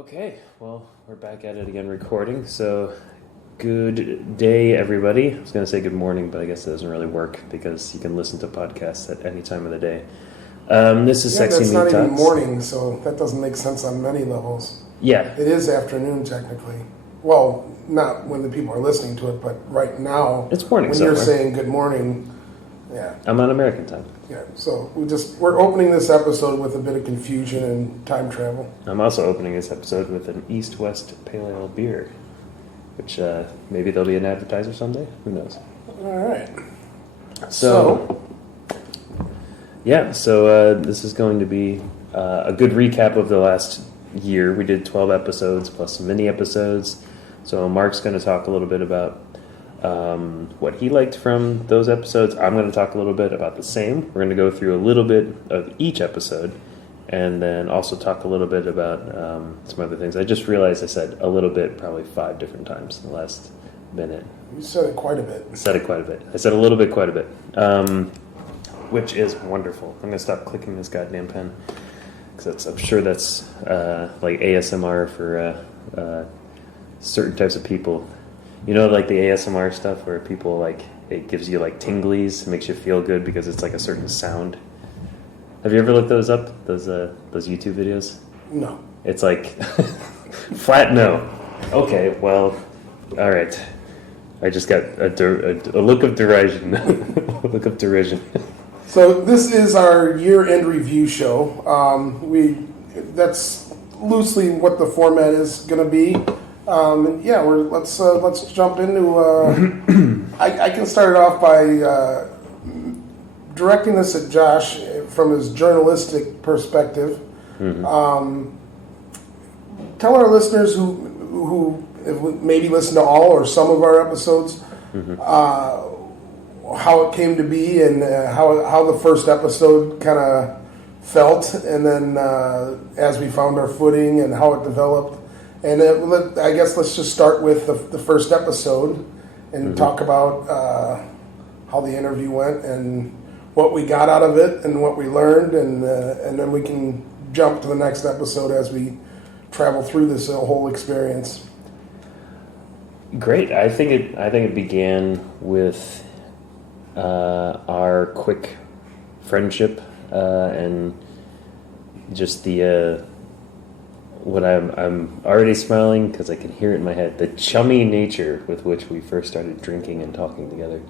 Okay, well, we're back at it again recording, so good day, everybody. I was going to say good morning, but I guess it doesn't really work because you can listen to podcasts at any time of the day. This is Sexy Meat Talks. That's not even morning, so that doesn't make sense on many levels. Yeah. It is afternoon, technically. Well, not when the people are listening to it, but right now. It's morning when somewhere. You're saying good morning, yeah. I'm on American time. Yeah, so we're opening this episode with a bit of confusion and time travel. I'm also opening this episode with an East-West Pale Ale beer, which maybe there'll be an advertiser someday. Who knows? All right. So this is going to be a good recap of the last year. We did 12 episodes plus some mini episodes. So Mark's going to talk a little bit about what he liked from those episodes. I'm going to talk a little bit about the same. We're going to go through a little bit of each episode and then also talk a little bit about some other things. I just realized I said a little bit probably 5 different times in the last minute. You said it quite a bit. I said it quite a bit. I said a little bit quite a bit, which is wonderful. I'm going to stop clicking this goddamn pen because I'm sure that's like ASMR for certain types of people. You know, like the ASMR stuff where people like, it gives you like tinglies, it makes you feel good because it's like a certain sound. Have you ever looked those up? Those YouTube videos? No. It's like flat no. Okay, well, all right. I just got a look of derision. A look of derision. So this is our year-end review show. That's loosely what the format is going to be. Let's jump into. I can start it off by directing this at Josh from his journalistic perspective. Mm-hmm. Tell our listeners who maybe listen to all or some of our episodes, mm-hmm. How it came to be and how the first episode kind of felt, and then as we found our footing and how it developed. And I guess let's just start with the first episode and mm-hmm. talk about how the interview went and what we got out of it and what we learned, and then we can jump to the next episode as we travel through this whole experience. Great. I think it began with our quick friendship and just the. What I'm already smiling because I can hear it in my head. The chummy nature with which we first started drinking and talking together.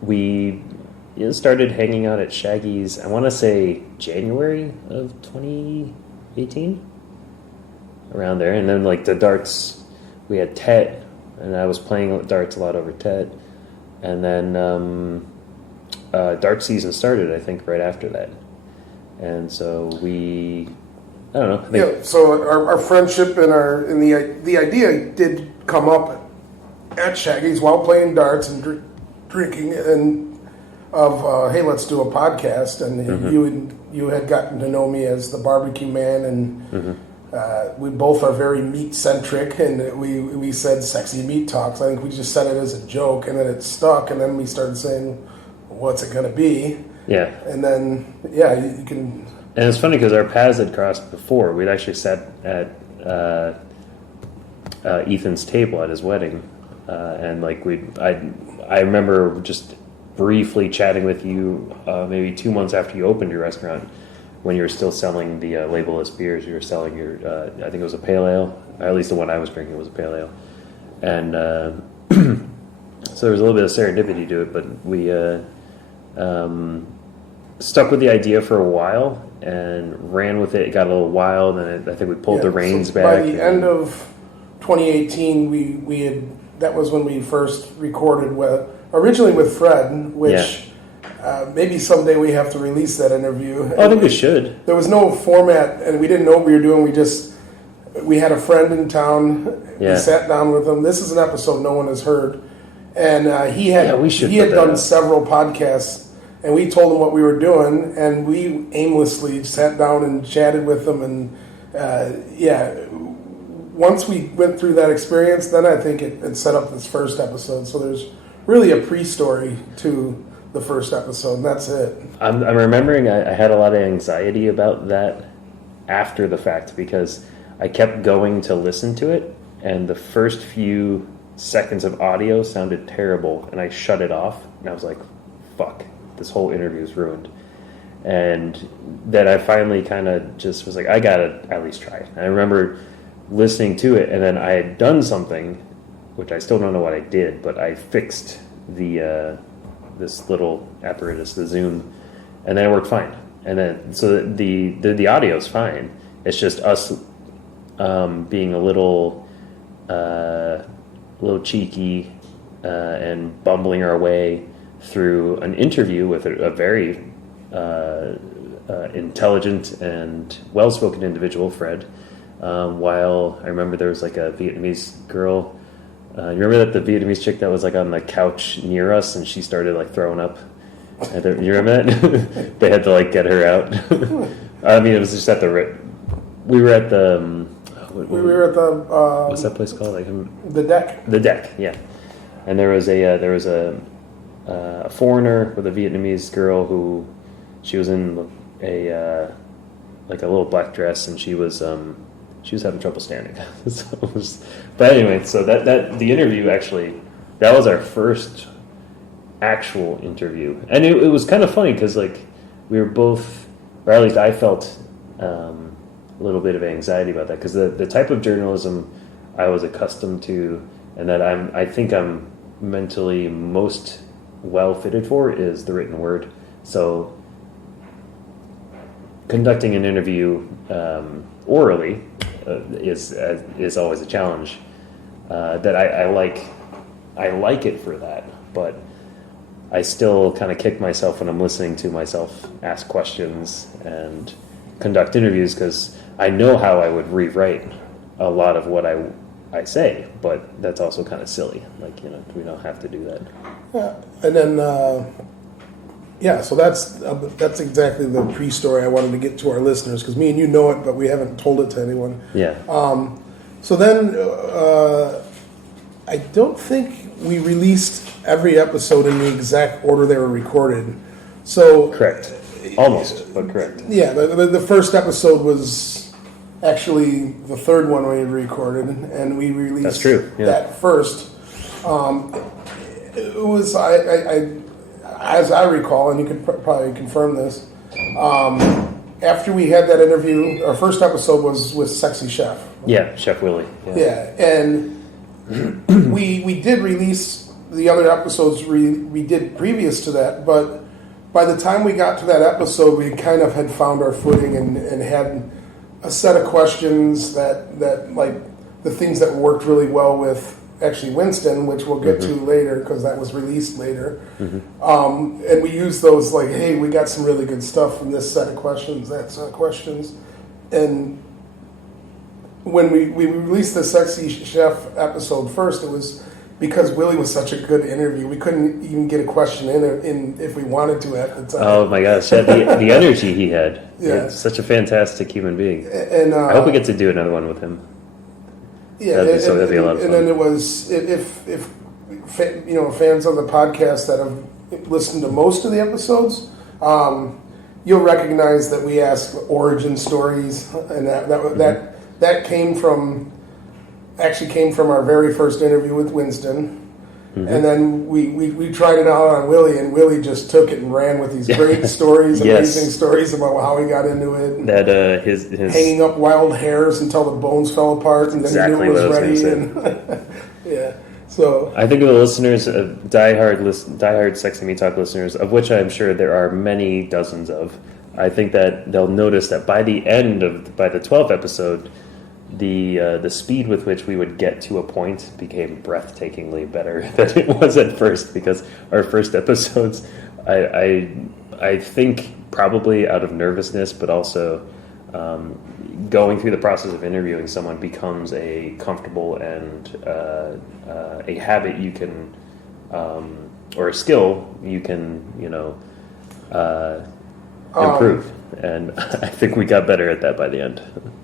We started hanging out at Shaggy's, I want to say January of 2018? Around there. And then like the darts, we had Tet, and I was playing darts a lot over Tet. And then dart season started, I think, right after that. And so I don't know. So our friendship and the idea did come up at Shaggy's while playing darts and drinking, and of hey, let's do a podcast. And mm-hmm. you had gotten to know me as the barbecue man, and mm-hmm. We both are very meat centric, and we said Sexy Meat Talks. I think we just said it as a joke, and then it stuck, and then we started saying, what's it going to be? Yeah. And then, you can... And it's funny because our paths had crossed before. We'd actually sat at Ethan's table at his wedding. And like I remember just briefly chatting with you maybe 2 months after you opened your restaurant when you were still selling the label-less beers. You were selling your, I think it was a pale ale. Or at least the one I was drinking was a pale ale. And so there was a little bit of serendipity to it, but we... stuck with the idea for a while and ran with it. It got a little wild, and I think we pulled the reins back. By the end of 2018, we had, that was when we first recorded originally with Fred, which maybe someday we have to release that interview. Oh, I think we should. There was no format, and we didn't know what we were doing. We had a friend in town. Yeah. We sat down with him. This is an episode no one has heard, and he had done several podcasts. And we told him what we were doing, and we aimlessly sat down and chatted with them. And once we went through that experience, then I think it set up this first episode. So there's really a pre-story to the first episode, and that's it. I'm remembering I had a lot of anxiety about that after the fact because I kept going to listen to it, and the first few seconds of audio sounded terrible, and I shut it off, and I was like, fuck, this whole interview is ruined. And then I finally kind of just was like, I gotta at least try it. And I remember listening to it, and then I had done something, which I still don't know what I did, but I fixed the this little apparatus, the Zoom, and then it worked fine. And then so the audio is fine. It's just us being a little cheeky and bumbling our way through an interview with a very intelligent and well-spoken individual, Fred. While I remember there was like a Vietnamese girl. You remember that the Vietnamese chick that was like on the couch near us, and she started like throwing up. You remember that? They had to like get her out. I mean, it was just at the. We were at the. We were at the. What's that place called? Like the deck. The deck, yeah. And there was a foreigner with a Vietnamese girl who, she was in a like a little black dress, and she was having trouble standing. But anyway, so that the interview actually, that was our first actual interview, and it was kind of funny because like we were both, or at least I felt a little bit of anxiety about that because the type of journalism I was accustomed to, and that I think I'm mentally most well fitted for is the written word. So conducting an interview orally is always a challenge. That I like it for that, but I still kind of kick myself when I'm listening to myself ask questions and conduct interviews because I know how I would rewrite a lot of what I say, but that's also kind of silly. Like, you know, we don't have to do that. Yeah, and then so that's exactly the pre-story I wanted to get to our listeners because me and you know it, but we haven't told it to anyone. Yeah. So then I don't think we released every episode in the exact order they were recorded. So correct. Almost, but correct. Yeah, the first episode was actually the third one we had recorded, and we released That's true. Yeah. that first. It was I as I recall, and you could probably confirm this. After we had that interview, our first episode was with Sexy Chef. Yeah, Chef Willie. Yeah, and we did release the other episodes we did previous to that, but by the time we got to that episode, we kind of had found our footing and had a set of questions that like the things that worked really well with actually Winston, which we'll get to later because that was released later. And we used those like, hey, we got some really good stuff from this set of questions, that set of questions. And when we released the Sexy Chef episode first, it was because Willie was such a good interview. We couldn't even get a question in if we wanted to at the time. Oh my gosh, the energy he had. Yeah. He's such a fantastic human being. And I hope we get to do another one with him. Yeah, that'd be a lot of fun. And then it was if fans of the podcast that have listened to most of the episodes, you'll recognize that we ask origin stories, and that came from our very first interview with Winston. And then we tried it out on Willie, and Willie just took it and ran with these great stories, amazing stories about how he got into it. That his hanging up wild hairs until the bones fell apart, and then exactly he knew it was ready. And, yeah, so I think of the listeners, diehard Sexy Me Talk listeners, of which I'm sure there are many dozens of. I think that they'll notice that by the 12th episode, the speed with which we would get to a point became breathtakingly better than it was at first, because our first episodes, I think probably out of nervousness, but also going through the process of interviewing someone becomes a comfortable and a habit you can, or a skill you can, improve. And I think we got better at that by the end.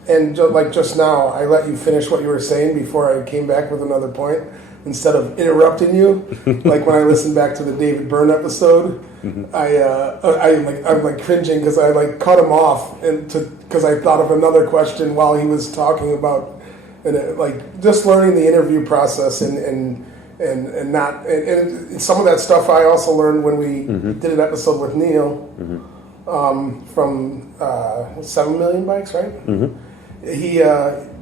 And just now, I let you finish what you were saying before I came back with another point. instead of interrupting you. Like when I listened back to the David Byrn episode, I'm like cringing because I like cut him off because I thought of another question while he was talking about, and like just learning the interview process and some of that stuff I also learned when we did an episode with Niall from 7 Million Bikes, right? He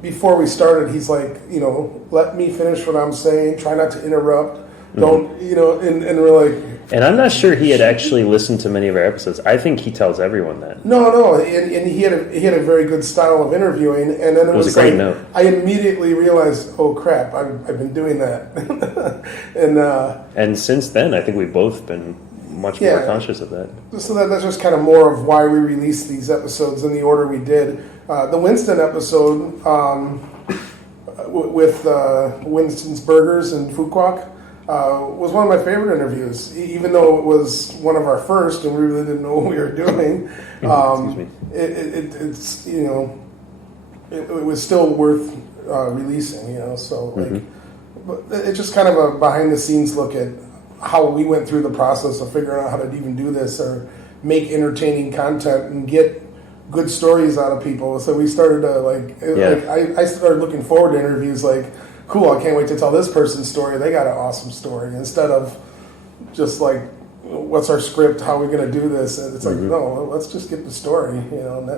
before we started, he's like, let me finish what I'm saying. Try not to interrupt. Don't and we're like. And I'm not sure he had actually listened to many of our episodes. I think he tells everyone that. No, and he had a very good style of interviewing, and then it was a great note. I immediately realized, oh crap, I've been doing that, and since then, I think we've both been much more conscious of that. So that's just kind of more of why we released these episodes in the order we did. The Winston episode with Winston's Burgers and Fuquoc. Was one of my favorite interviews, even though it was one of our first and we really didn't know what we were doing. Excuse me. It's it was still worth releasing, so like, but it's just kind of a behind the scenes look at how we went through the process of figuring out how to even do this or make entertaining content and get good stories out of people. So we started to I started looking forward to interviews like, cool, I can't wait to tell this person's story. They got an awesome story. Instead of just like, what's our script? How are we going to do this? And it's like, no, let's just get the story. And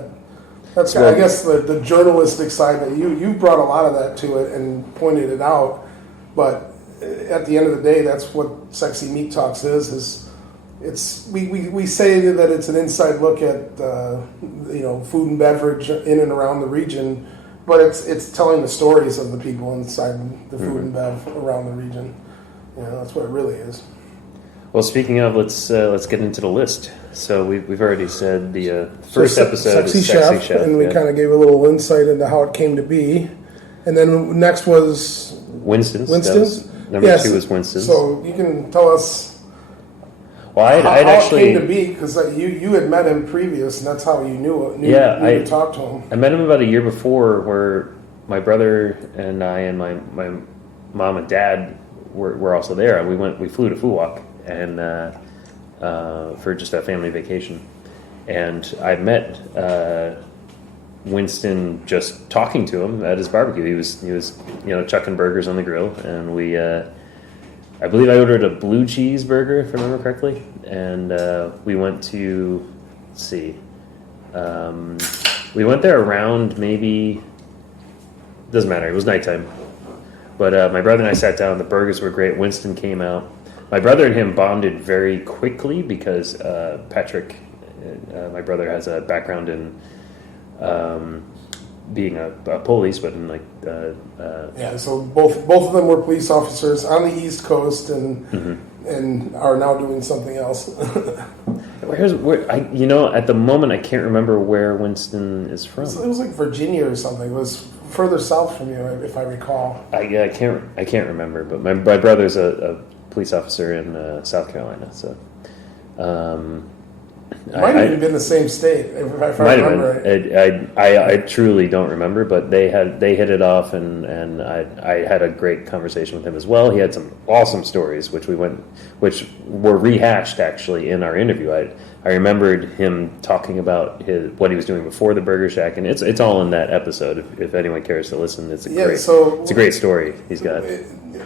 that's I guess the journalistic side that you brought a lot of that to it and pointed it out. But at the end of the day, that's what Sexy Meat Talks is it's we say that it's an inside look at food and beverage in and around the region. But it's telling the stories of the people inside the food and bev around the region. That's what it really is. Well, speaking of, let's get into the list. So we've already said the first episode Sexy is Chef, Sexy Chef, and we kind of gave a little insight into how it came to be. And then next was Winston's. Number 2 was Winston's. So you can tell us. Well, I'd actually it came to be because you had met him previous, and that's how you knew to talk to him. I met him about a year before, where my brother and I and my mom and dad were also there. We flew to Fuwalk and for just a family vacation, and I met Winston just talking to him at his barbecue. He was chucking burgers on the grill, and we. I believe I ordered a blue cheese burger, if I remember correctly, and we went to, let's see, we went there around maybe, doesn't matter, it was nighttime, but my brother and I sat down, the burgers were great, Winston came out. My brother and him bonded very quickly because Patrick, my brother, has a background in being a police, but in so both of them were police officers on the East Coast and are now doing something else. At the moment I can't remember where Winston is from. It was like Virginia or something. It was further south from you, if I recall. I can't remember, but my brother's a police officer in South Carolina, so. It might have even been the same state, if I remember right. I truly don't remember, but they hit it off, and I had a great conversation with him as well. He had some awesome stories, which were rehashed actually in our interview. I remembered him talking about what he was doing before the Burger Shack, and it's all in that episode. If anyone cares to listen, it's a great story he's got.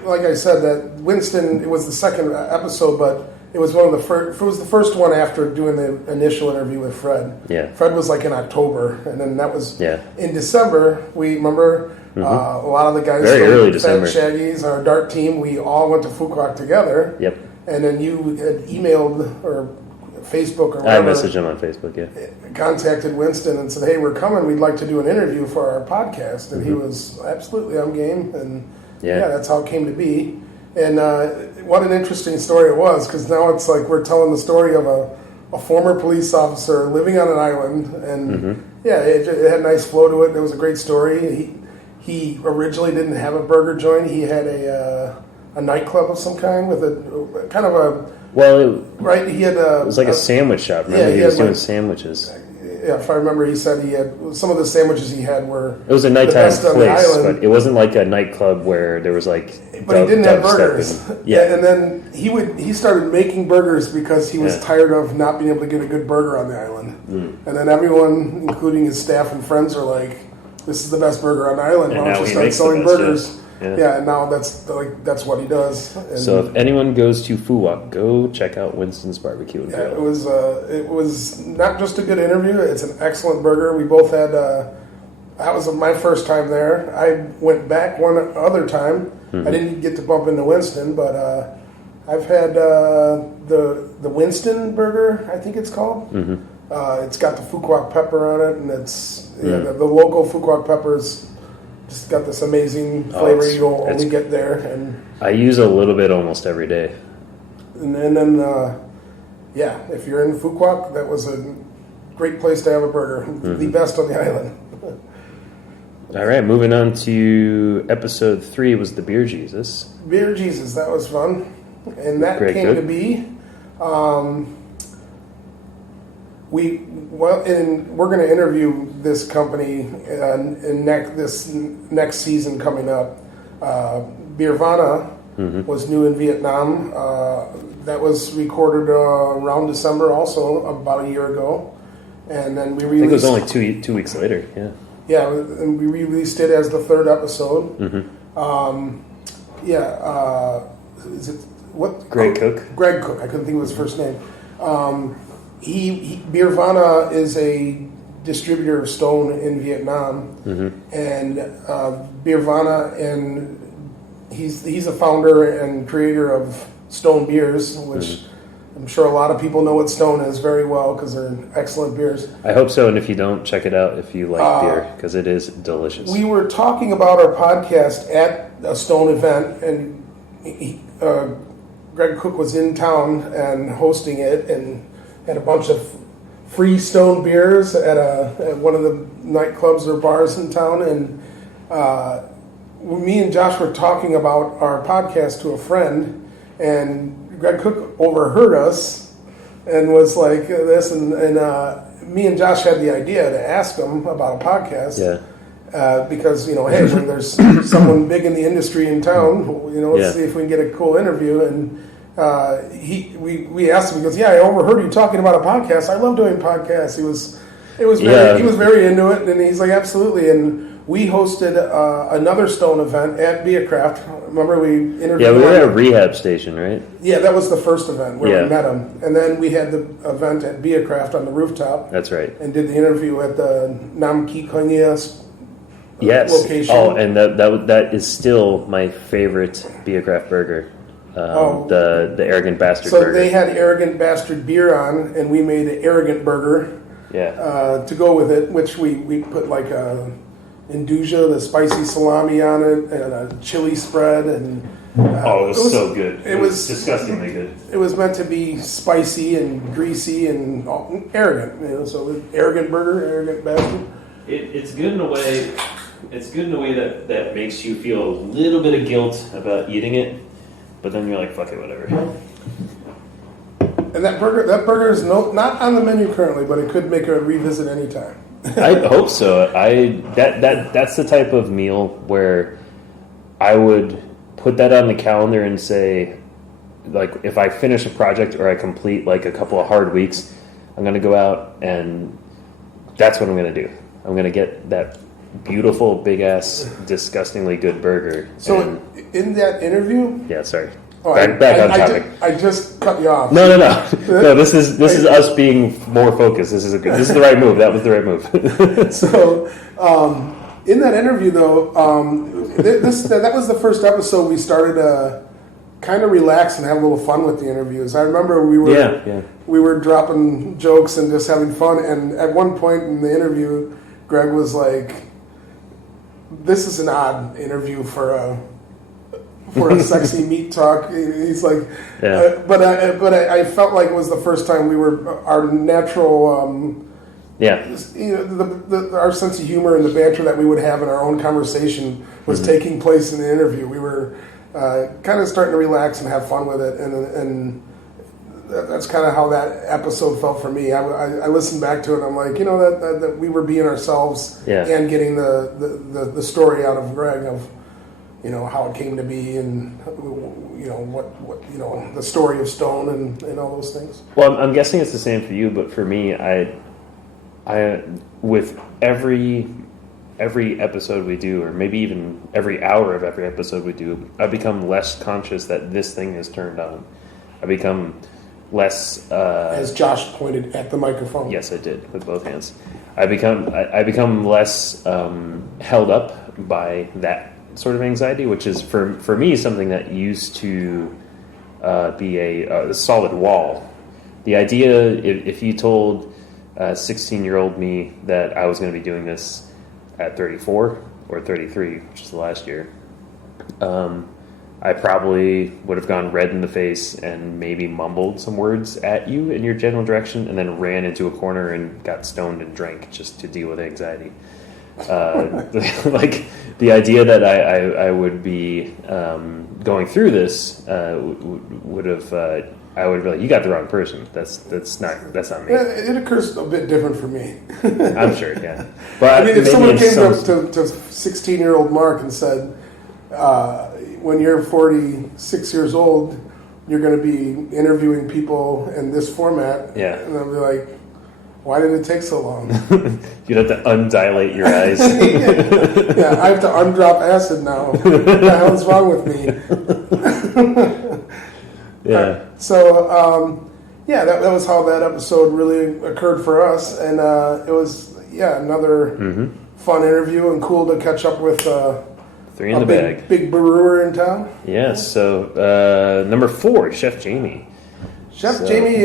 Like I said, that Winston, it was the second episode, but. It was one of the first. It was the first one after doing the initial interview with Fred. Yeah. Fred was like in October, and then that was in December. We remember a lot of the guys very from early Fed December. Shaggy's, our dart team. We all went to Fuquoc together. Yep. And then you had emailed or Facebook or whatever. I messaged him on Facebook. Yeah. Contacted Winston and said, "Hey, we're coming. We'd like to do an interview for our podcast." And he was absolutely on game, and that's how it came to be. And what an interesting story it was, because now it's like we're telling the story of a former police officer living on an island, and it had a nice flow to it. It was a great story. He originally didn't have a burger joint. He had a nightclub of some kind with a kind of a he had it was like a sandwich shop. Remember, he was doing sandwiches. if I remember, he said he had some of the sandwiches he had were It was a the nighttime best on the place, island. but it wasn't like a nightclub where there was like. But he didn't have dubstep burgers. yeah, And then he started making burgers because he was tired of not being able to get a good burger on the island. And then everyone, including his staff and friends, are like, "This is the best burger on the island." And Why now don't you he start makes the selling best, burgers? yeah. And now that's what he does. And So if anyone goes to Fuwak, go check out Winston's Barbecue and Grill. it was not just a good interview; it's an excellent burger. We both had. That was my first time there. I went back one other time. I didn't get to bump into Winston, but I've had the Winston burger, I think it's called. It's got the Fuquoc pepper on it, and it's the local Fuquoc peppers. Just got this amazing flavor you'll only get there. And I use a little bit almost every day. And then if you're in Fuquoc, that was a great place to have a burger. The best on the island. All right, moving on to episode 3 was the Beer Jesus. Beer Jesus, that was fun. And that Great, came good. to be. We're going to interview this company in this next season coming up. Birvana was new in Vietnam. That was recorded around December, also about a year ago. And then we released. I think it was only 2 weeks later. Yeah. Yeah, and we released it as the 3rd episode. Is it what? Greg Cook. Greg Cook. I couldn't think of his first name. Birvana is a distributor of Stone in Vietnam, and Birvana, and he's a founder and creator of Stone beers, which I'm sure a lot of people know what Stone is very well because they're excellent beers. I hope so, and if you don't, check it out if you like beer, because it is delicious. We were talking about our podcast at a Stone event, and Greg Cook was in town and hosting it, and had a bunch of free Stone beers at one of the nightclubs or bars in town. And me and Josh were talking about our podcast to a friend, and Greg Cook overheard us and was like this, and me and Josh had the idea to ask him about a podcast. Because hey, when there's someone big in the industry in town, let's see if we can get a cool interview. And we asked him, he goes, "Yeah, I overheard you talking about a podcast. I love doing podcasts." He was very into it, and he's like, "Absolutely." And we hosted another Stone event at Beercraft. Remember we interviewed? Yeah, we were at a rehab station, right? Yeah, that was the first event where we met him, and then we had the event at Beercraft on the rooftop. That's right. And did the interview at the Nam Ki Konya location. Oh, and that is still my favorite Beercraft burger. The Arrogant Bastard burger. So they had Arrogant Bastard beer on, and we made an Arrogant burger to go with it, which we put like a Induja, the spicy salami on it, and a chili spread. And it was so good. It was disgustingly good. It was meant to be spicy and greasy and arrogant. So Arrogant burger, Arrogant Bastard. It's good in a way. It's good in a way that makes you feel a little bit of guilt about eating it, but then you're like, fuck it, whatever. And that burger is not on the menu currently, but it could make a revisit anytime. I hope so. That's the type of meal where I would put that on the calendar and say, like, if I finish a project or I complete like a couple of hard weeks, I'm going to go out and that's what I'm going to do. I'm going to get that beautiful, big-ass, disgustingly good burger. So in that interview... Yeah, sorry. Oh, back on topic. I just cut you off. No. No, this is us being more focused. This is the right move. That was the right move. So, in that interview, though, that was the first episode we started to kind of relax and have a little fun with the interviews. I remember we were dropping jokes and just having fun. And at one point in the interview, Greg was like, "This is an odd interview for a sexy meat talk." He's like, but I felt like it was the first time we were our natural, our sense of humor and the banter that we would have in our own conversation was taking place in the interview. We were kind of starting to relax and have fun with it, and that's kind of how that episode felt for me. I listened back to it and I'm like, that we were being ourselves and getting the story out of Greg of, how it came to be and, what the story of Stone and all those things. Well, I'm guessing it's the same for you, but for me, I with every episode we do, or maybe even every hour of every episode we do, I become less conscious that this thing is turned on. I become less... As Josh pointed at the microphone. Yes, I did, with both hands. I become less held up by that sort of anxiety, which is, for me, something that used to be a solid wall. The idea, if you told 16-year-old me that I was going to be doing this at 34 or 33, which is the last year, I probably would have gone red in the face and maybe mumbled some words at you in your general direction and then ran into a corner and got stoned and drank just to deal with anxiety. Like the idea that I would be going through this would have I would be like, you got the wrong person. That's not me. Yeah, it occurs a bit different for me. I'm sure, yeah. But I mean, if someone came up to 16-year-old Mark and said, when you're 46 years old, you're going to be interviewing people in this format, and I'll be like, why did it take so long? You'd have to undilate your eyes. Yeah, I have to undrop acid now. What the hell is wrong with me? Yeah. So, that was how that episode really occurred for us. And it was, another fun interview and cool to catch up with three in the bag. Big brewer in town. Yes. So, number 4, Chef Jamie. Jamie,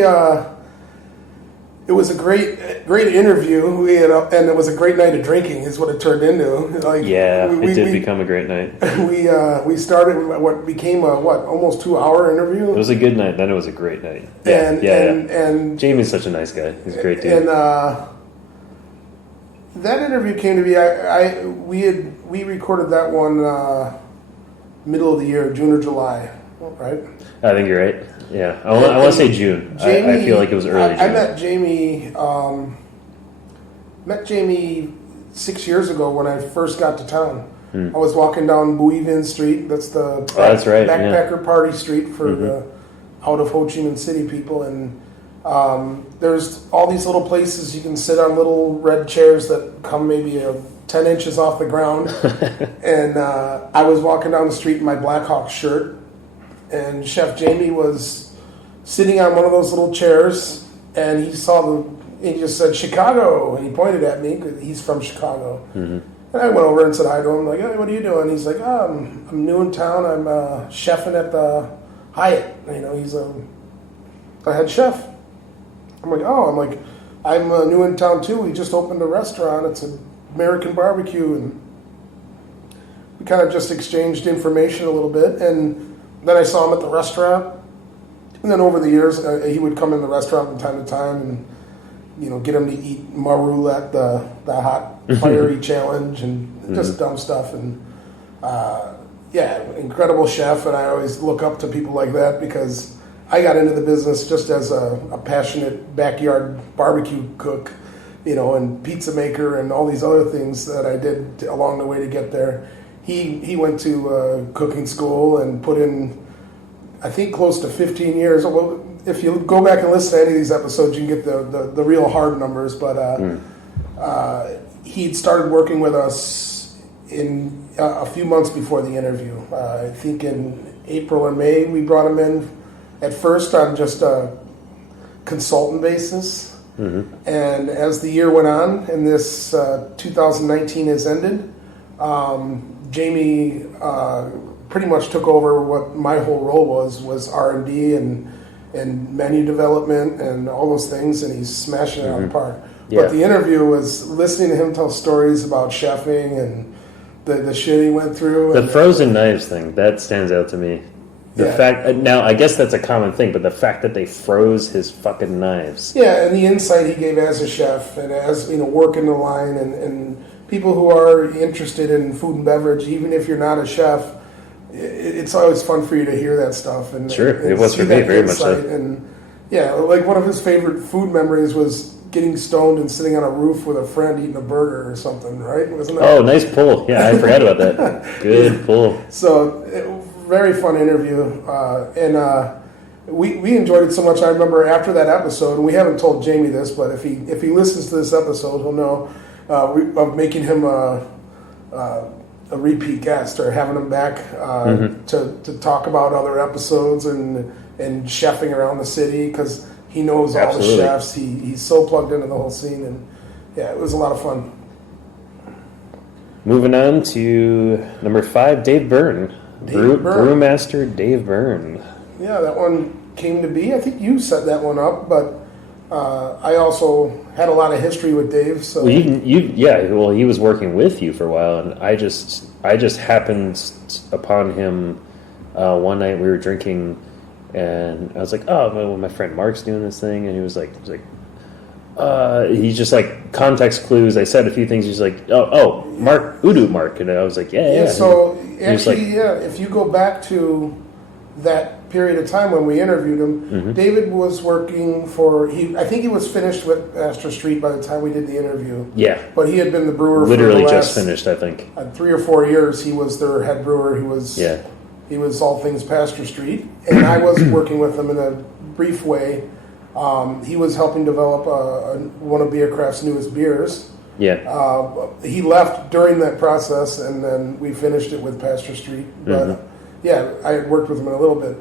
it was a great interview. And it was a great night of drinking is what it turned into. Like, it did become a great night. We started what became a almost 2-hour interview. It was a good night. Then it was a great night. And Jamie's such a nice guy. He's a great dude. And that interview came to be. We recorded that one middle of the year, June or July, right? I think you're right. Yeah, I want to say June. Jamie, I feel like it was early June. I met Jamie 6 years ago when I first got to town. I was walking down Brewin Street. That's the backpacker party street for the out of Ho Chi Minh City people. And there's all these little places you can sit on, little red chairs that come maybe 10 inches off the ground. And I was walking down the street in my Blackhawks shirt. And Chef Jamie was sitting on one of those little chairs, and he just said, Chicago, and he pointed at me, because he's from Chicago. And I went over and said hi to him, like, hey, what are you doing? He's like, I'm new in town, I'm chefing at the Hyatt. He's a head chef. I'm like, I'm new in town too, we just opened a restaurant, it's an American barbecue, and we kind of just exchanged information a little bit, and then I saw him at the restaurant, and then over the years, he would come in the restaurant from time to time and, get him to eat marula, the hot fiery challenge, and just dumb stuff. And, incredible chef, and I always look up to people like that because I got into the business just as a passionate backyard barbecue cook, and pizza maker and all these other things that I did along the way to get there. He went to cooking school and put in, I think, close to 15 years. Well, if you go back and listen to any of these episodes, you can get the real hard numbers. But he'd started working with us in a few months before the interview. I think in April or May, we brought him in at first on just a consultant basis. And as the year went on, and this 2019 has ended, Jamie pretty much took over what my whole role was R&D and menu development and all those things, and he's smashing it out of the park. But the interview was listening to him tell stories about chefing and the shit he went through. The frozen knives thing, that stands out to me. The fact, now I guess that's a common thing, but the fact that they froze his fucking knives. Yeah, and the insight he gave as a chef and as, working the line and people who are interested in food and beverage, even if you're not a chef, it's always fun for you to hear that stuff. And sure, it was for me very much so. And Yeah, like one of his favorite food memories was getting stoned and sitting on a roof with a friend eating a burger or something, right? Wasn't that? Oh, nice pull. Yeah, I forgot about that. Good pull. So, very fun interview, and we enjoyed it so much. I remember after that episode, and we haven't told Jamie this, but if he listens to this episode, he'll know of making him a repeat guest or having him back to talk about other episodes and chefing around the city because he knows all the chefs. He's so plugged into the whole scene, and yeah, it was a lot of fun. Moving on to number 5, Dave Byrn. Brewmaster Dave Byrn. Yeah, that one came to be. I think you set that one up, but I also had a lot of history with Dave. So well, he was working with you for a while, and I just happened upon him one night. We were drinking, and I was like, "Oh, well, my friend Mark's doing this thing," and he was like, he's just like context clues. I said a few things. He's like, "Oh, Mark, Udu Mark," and I was like, "Yeah." So actually, if you go back to that period of time when we interviewed him, David was working for. I think he was finished with Astor Street by the time we did the interview. Yeah, but he had been the brewer literally for the just finished. I think 3 or 4 years. He was their head brewer. He was all things Pastor Street, and I was working with him in a brief way. He was helping develop one of Beercraft's newest beers. Yeah. He left during that process, and then we finished it with Pastor Street. But yeah, I had worked with him a little bit,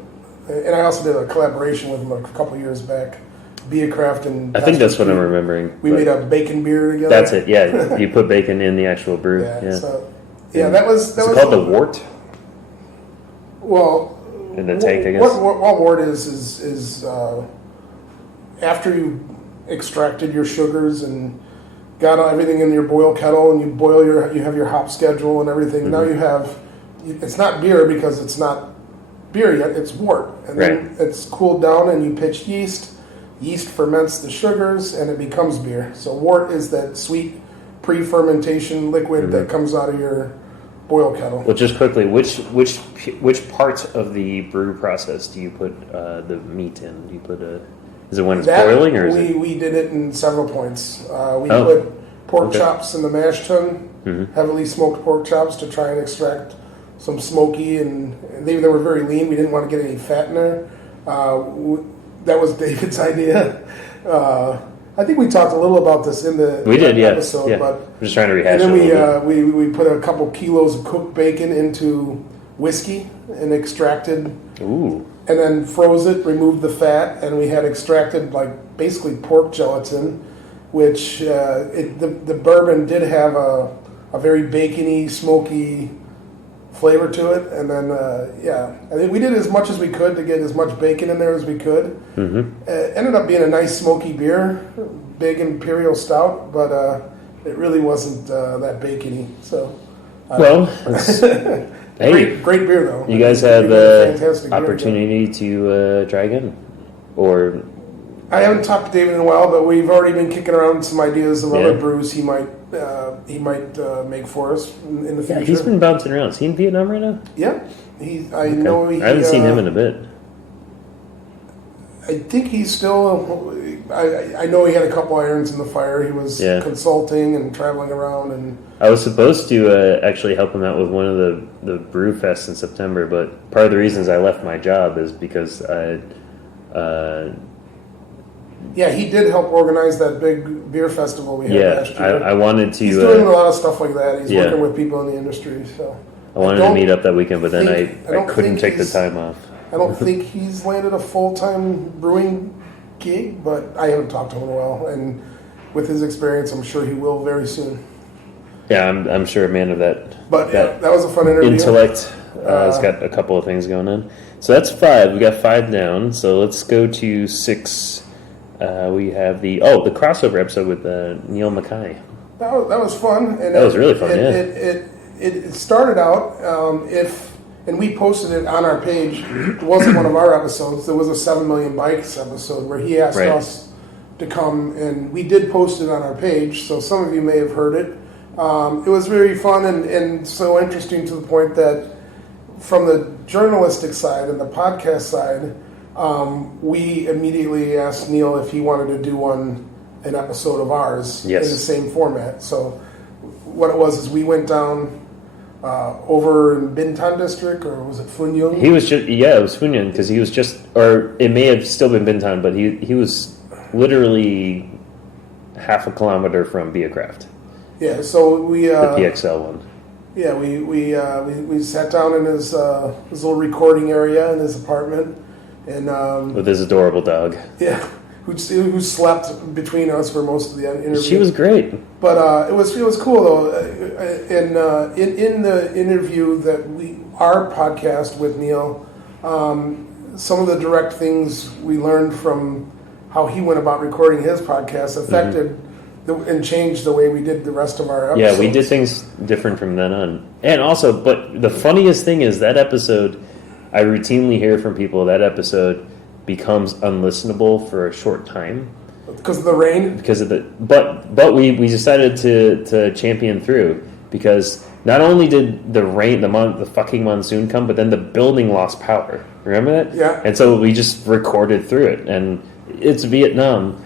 and I also did a collaboration with him a couple years back. Beercraft and I think that's what I'm remembering. We made a bacon beer together. That's it. Yeah, you put bacon in the actual brew. Yeah. So, that was called the wort. Well, in the tank, I guess. What wort is after you extracted your sugars and got everything in your boil kettle, and you have your hop schedule and everything. Now you have, it's not beer because it's not beer yet. It's wort, and then it's cooled down, and you pitch yeast. Yeast ferments the sugars, and it becomes beer. So wort is that sweet pre-fermentation liquid that comes out of your boil kettle. Well, just quickly, which parts of the brew process do you put the meat in? Do you put is it when it's boiling, or is it? We did it in several points. We put pork chops in the mash tun, heavily smoked pork chops to try and extract some smoky, and they were very lean. We didn't want to get any fat in there. That was David's idea. I think we talked a little about this in the episode. But I'm just trying to rehash and it. And then we put a couple kilos of cooked bacon into whiskey and extracted. Ooh. And then froze it, removed the fat, and we had extracted basically pork gelatin, which the bourbon did have a very bacony, smoky flavor to it. And then I think we did as much as we could to get as much bacon in there as we could. Ended up being a nice smoky beer, big imperial stout, but it really wasn't that bacony. So hey, great beer though. You guys have the opportunity to try again, or I haven't talked to David in a while, but we've already been kicking around some ideas of other brews he might make for us in the future. Yeah, he's been bouncing around. Is he in Vietnam right now? Yeah, I know. I haven't seen him in a bit. I think he's still. I know he had a couple irons in the fire. He was consulting and traveling around, and I was supposed to actually help him out with one of the brew fests in September, but part of the reasons I left my job is because I. He did help organize that big beer festival we had last year. I wanted to. He's doing a lot of stuff like that. He's working with people in the industry. So I wanted to meet up that weekend, but then I couldn't take the time off. I don't think he's landed a full-time brewing gig, but I haven't talked to him in a while. And with his experience, I'm sure he will very soon. Yeah, I'm sure a man of that. But that was a fun interview. Intellect has got a couple of things going on. So that's 5. We got 5 down. So let's go to 6. We have the crossover episode with Neil Mackay. That was fun. And that was really fun. It started out and we posted it on our page. It wasn't one of our episodes. There was a 7 Million Bikes episode where he asked us to come, and we did post it on our page. So some of you may have heard it. It was very fun and so interesting to the point that from the journalistic side and the podcast side, we immediately asked Neil if he wanted to do an episode of ours Yes. in the same format. So what it was is we went down over in Bintan district, or was it Funyun? He was just, it was Funyun, because he was just, or it may have still been Bintan, but he was literally half a kilometer from Beacraft, Yeah, so we the PXL one. yeah we sat down in his little recording area in his apartment, and With his adorable dog. yeah, who slept between us for most of the interview. She was great. But it was cool though. And in the interview our podcast with Neil, some of the direct things we learned from how he went about recording his podcast affected and changed the way we did the rest of our episodes. Yeah, we did things different from then on. And also, but the funniest thing is that episode, I routinely hear from people that episode becomes unlistenable for a short time. Because of the rain? Because of but we decided to champion through, because not only did the rain, the fucking monsoon come, but then the building lost power. Remember that? Yeah. And so we just recorded through it. And it's Vietnam.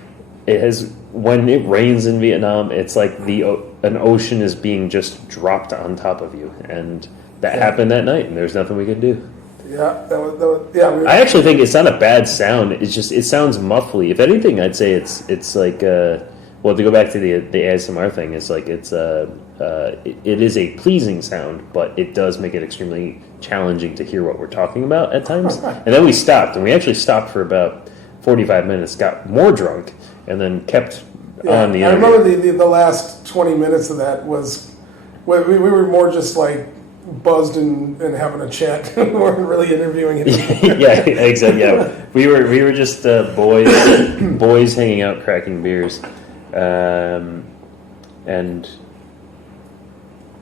When it rains in Vietnam, it's like an ocean is being just dropped on top of you. And that happened that night, and there's nothing we could do. Yeah, that was yeah. I actually think it's not a bad sound. It's just, it sounds muffly. If anything, I'd say it's like well, to go back to the ASMR thing, it's like it is a pleasing sound, but it does make it extremely challenging to hear what we're talking about at times. And then we stopped, and we actually stopped for about 45 minutes, got more drunk, and then kept on the interview. I remember the last 20 minutes of that was we were more just like buzzed and having a chat. We weren't really interviewing anyone. Yeah, exactly. Yeah, we were just boys hanging out, cracking beers, and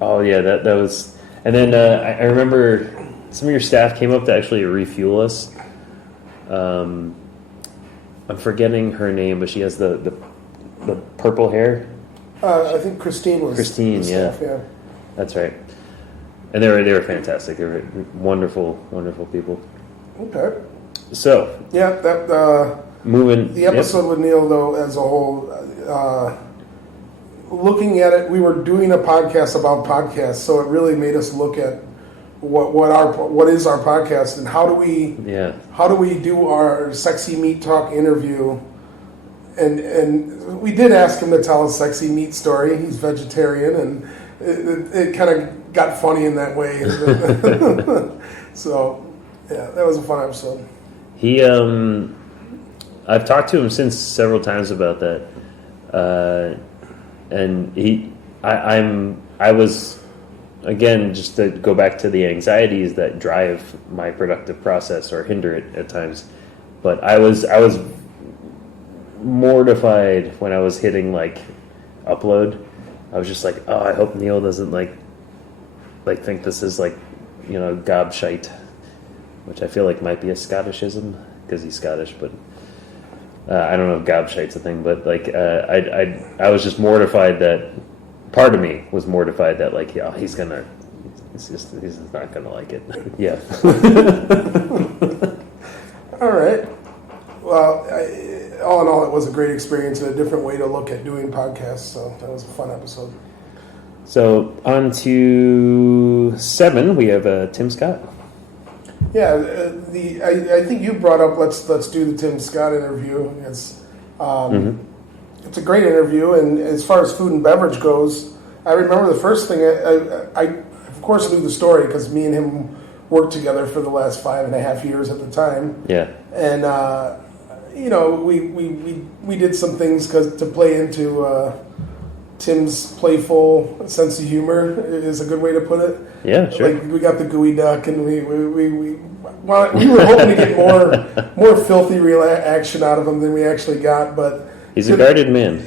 oh yeah, that was. And then I remember some of your staff came up to actually refuel us. I'm forgetting her name, but she has the purple hair. I think Christine was. Christine, the staff, yeah. That's right. And they were fantastic. They were wonderful, wonderful people. Okay. So yeah, that moving the episode with Neil though as a whole. Looking at it, we were doing a podcast about podcasts, so it really made us look at what is our podcast and how do we do our sexy meat talk interview. And we did ask him to tell a sexy meat story. He's vegetarian, and it kind of got funny in that way. So, yeah, that was a fun episode. He, I've talked to him since several times about that, and I was, again, just to go back to the anxieties that drive my productive process or hinder it at times. But I was mortified when I was hitting like upload. I was just like, oh, I hope Neil doesn't like think this is like, gobshite, which I feel like might be a Scottishism because he's Scottish, but I don't know if gobshite's a thing. But like, I was just mortified that part of me was mortified that like, yeah, he's not gonna like it. Yeah. All right. Well, all in all, it was a great experience and a different way to look at doing podcasts. So that was a fun episode. So on to 7, we have Tim Scott. Yeah, I think you brought up let's do the Tim Scott interview. It's it's a great interview, and as far as food and beverage goes, I remember the first thing I of course knew the story because me and him worked together for the last 5.5 years at the time. Yeah, and we did some things to play into Tim's playful sense of humor is a good way to put it. Yeah, sure. Like we got the gooey duck, and we were hoping to get more filthy reaction out of him than we actually got. But he's a guarded man.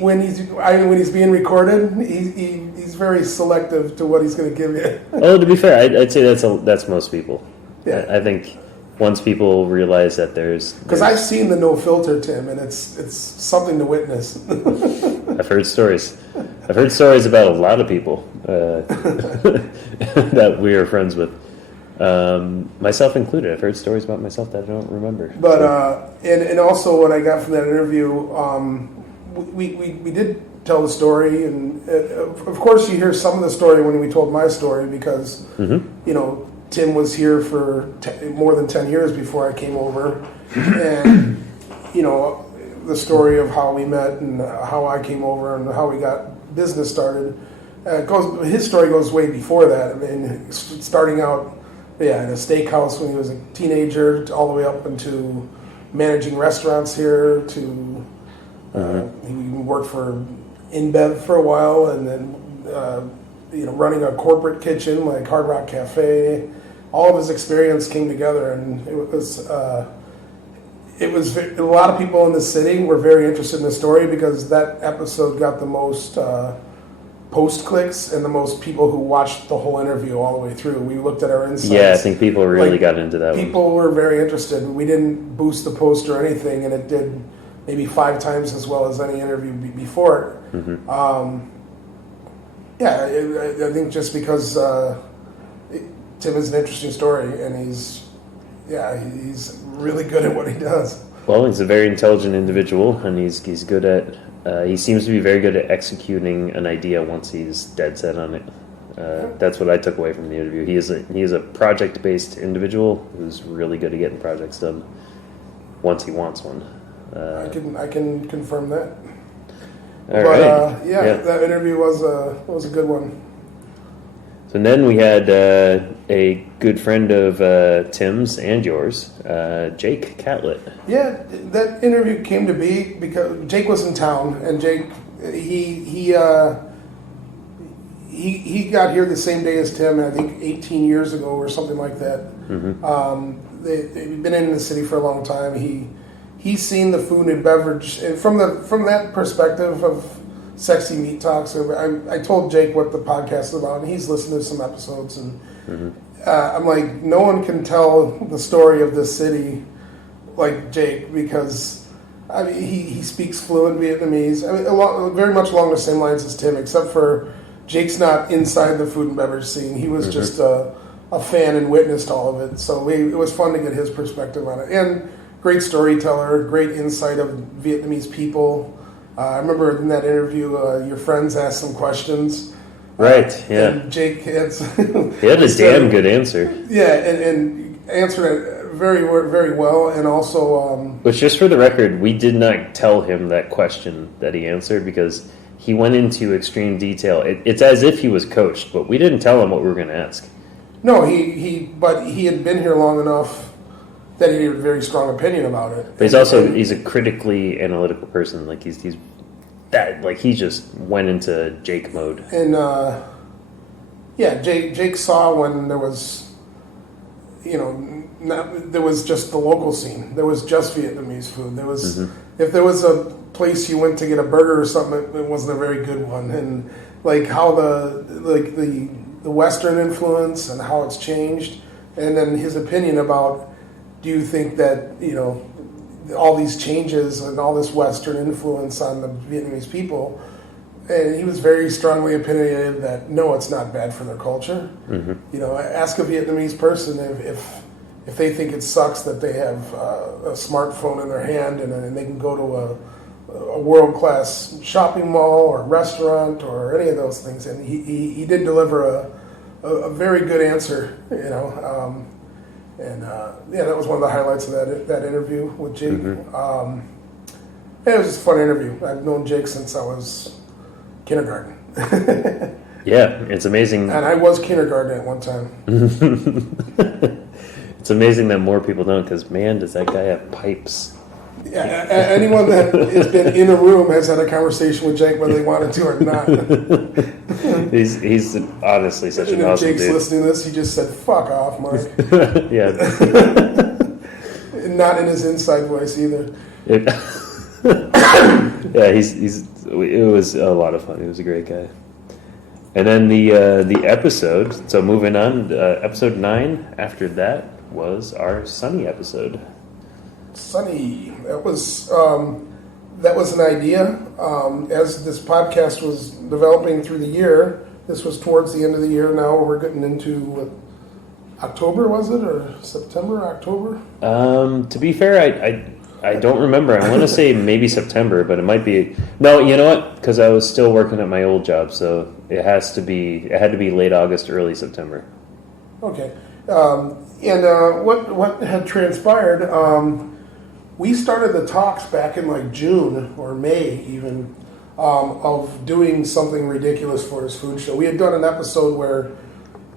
When he's being recorded, he's very selective to what he's going to give you. Oh, to be fair, I'd say that's most people. Yeah, I think once people realize that there's because I've seen the no filter Tim, and it's something to witness. I've heard stories. I've heard stories about a lot of people that we are friends with. Myself included. I've heard stories about myself that I don't remember. But and also what I got from that interview, we did tell the story, and of course you hear some of the story when we told my story because Tim was here for more than 10 years before I came over, and the story of how we met and how I came over and how we got business started. His story goes way before that. I mean, starting out, in a steakhouse when he was a teenager, all the way up into managing restaurants here. To he worked for InBev for a while, and then running a corporate kitchen like Hard Rock Cafe. All of his experience came together, and it was a lot of people in the city were very interested in the story because that episode got the most post clicks and the most people who watched the whole interview all the way through. We looked at our insights. Yeah, I think people really got into that. People were very interested. We didn't boost the post or anything, and it did maybe 5 times as well as any interview before it. Mm-hmm. I think just because Tim is an interesting story, and he's really good at what he does. Well, he's a very intelligent individual, and he's good at. He seems to be very good at executing an idea once he's dead set on it. That's what I took away from the interview. He is a project-based individual who's really good at getting projects done once he wants one. I can confirm that. All right. That interview was a good one. So then we had a good friend of Tim's and yours, Jake Catlett. Yeah, that interview came to be because Jake was in town, and Jake he got here the same day as Tim, I think 18 years ago or something like that. Mm-hmm. They've been in the city for a long time. He's seen the food and beverage, and from that perspective of Sexy Meat Talks. I told Jake what the podcast is about, and he's listened to some episodes, and I'm like, no one can tell the story of this city like Jake because he speaks fluent Vietnamese. I mean, very much along the same lines as Tim, except for Jake's not inside the food and beverage scene. He was just a fan and witnessed all of it. So it was fun to get his perspective on it, and great storyteller, great insight of Vietnamese people. I remember in that interview, your friends asked some questions. Right, yeah. And Jake had he had a damn good answer. Yeah, and answered it very, very well. And also... Which, just for the record, we did not tell him that question that he answered because he went into extreme detail. It's as if he was coached, but we didn't tell him what we were going to ask. No, but he had been here long enough that he had a very strong opinion about it. But he's a critically analytical person. Like he just went into Jake mode. And Jake saw when there was, there was just the local scene. There was just Vietnamese food. There was if there was a place you went to get a burger or something, it wasn't a very good one. And like how the Western influence and how it's changed, and then his opinion about. Do you think that, all these changes and all this Western influence on the Vietnamese people, and he was very strongly opinionated that, no, it's not bad for their culture. Mm-hmm. Ask a Vietnamese person if they think it sucks that they have a smartphone in their hand and they can go to a world-class shopping mall or restaurant or any of those things. And he did deliver a very good answer, that was one of the highlights of that interview with Jake. Mm-hmm. It was just a fun interview. I've known Jake since I was kindergarten. Yeah, it's amazing. And I was kindergarten at one time. It's amazing that more people don't, because, man, does that guy have pipes. Yeah, anyone that has been in a room has had a conversation with Jake whether they wanted to or not. He's honestly such an awesome Jake's dude. Listening to this, he just said, "Fuck off, Mark." Yeah. Not in his inside voice either. Yeah, it was a lot of fun. He was a great guy. And then the episode, so moving on, episode 9, after that was our Sunny episode. Sunny, that was an idea. As this podcast was developing through the year, this was towards the end of the year now. We're getting into October, was it, or September, October? To be fair, I don't remember. I want to say maybe September, but it might be. No, you know what? Because I was still working at my old job, so it had to be late August, early September. Okay. What had transpired, we started the talks back in like June or May even, of doing something ridiculous for his food show. We had done an episode where